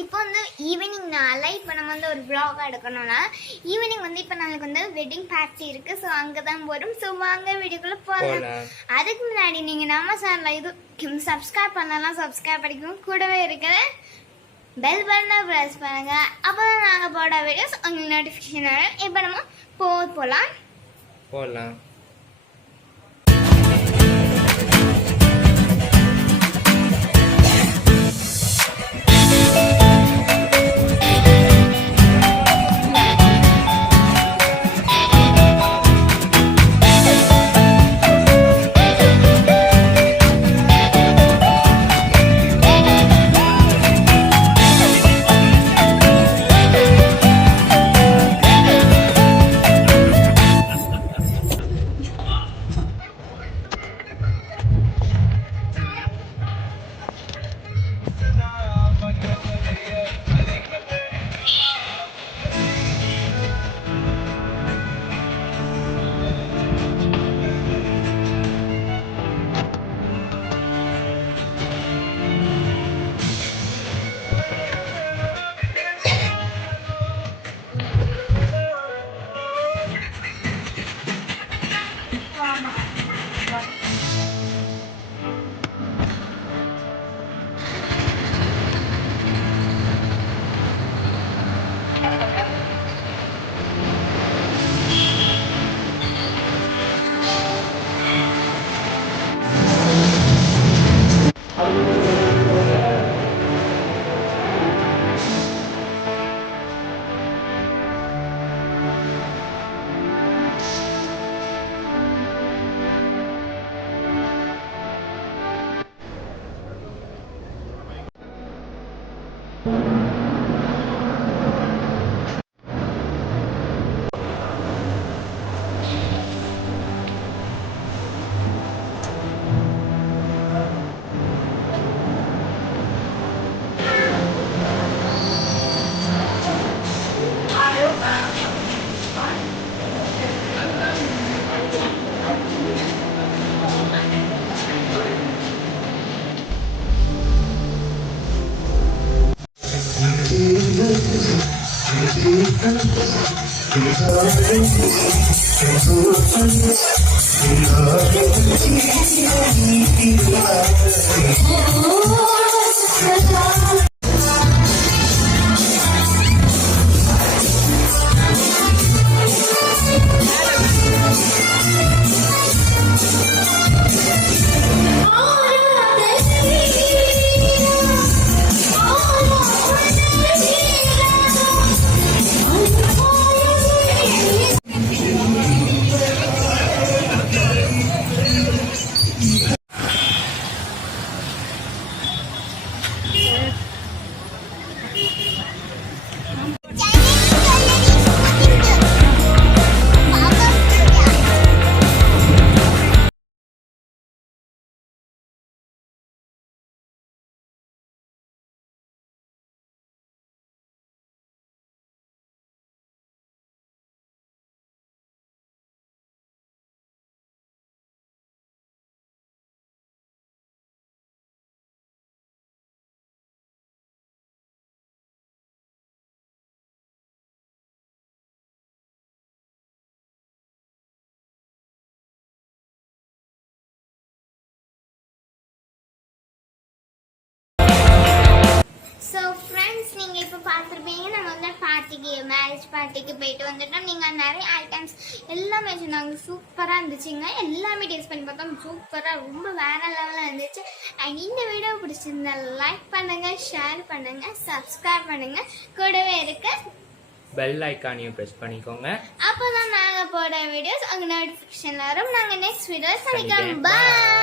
இப்போ வந்து ஈவினிங்னால இப்போ நம்ம வந்து ஒரு vlog எடுக்கணும்னா ஈவினிங் வந்து இப்போ நாளைக்கு வந்து வெட்டிங் பார்ட்டி இருக்கு. ஸோ அங்கே தான் போகிறோம். ஸோ வாங்க வீடியோக்குள்ளே போகலாம். அதுக்கு முன்னாடி நீங்கள் நம்ம சேனலில் இது சப்ஸ்கிரைப் பண்ணலாம், சப்ஸ்கிரைப் பண்ணிக்கணும். கூடவே இருக்கிற பெல் பட்டனை ப்ரெஸ் பண்ணுங்க. அப்போ தான் நாங்கள் போட வீடியோஸ் உங்களுக்கு நோட்டிஃபிகேஷன் வரும். இப்போ நம்ம போகலாம். ஸோ ஃப்ரெண்ட்ஸ், நீங்கள் இப்போ பார்த்துருப்பீங்க நம்ம வந்து பார்ட்டிக்கு மேரேஜ் பார்ட்டிக்கு போயிட்டு வந்துட்டோம். நீங்கள் நிறைய ஐட்டம்ஸ் எல்லாமே சொன்னாங்க, சூப்பராக இருந்துச்சுங்க. எல்லாமே டேஸ்ட் பண்ணி பார்த்தோம், சூப்பராக ரொம்ப வேறு லெவலில் இருந்துச்சு. அண்ட் இந்த வீடியோ பிடிச்சிருந்தா லைக் பண்ணுங்கள், ஷேர் பண்ணுங்கள், சப்ஸ்கிரைப் பண்ணுங்கள். கூடவே இருக்க பெல் ஐக்கானையும் ப்ரெஸ் பண்ணிக்கோங்க. அப்போ தான் நாங்கள் போட வீடியோஸ் உங்கள் நோட்டிஃபிகேஷன் வரும். நாங்கள் நெக்ஸ்ட் வீடியோ சந்திக்கிறோம். பாய்.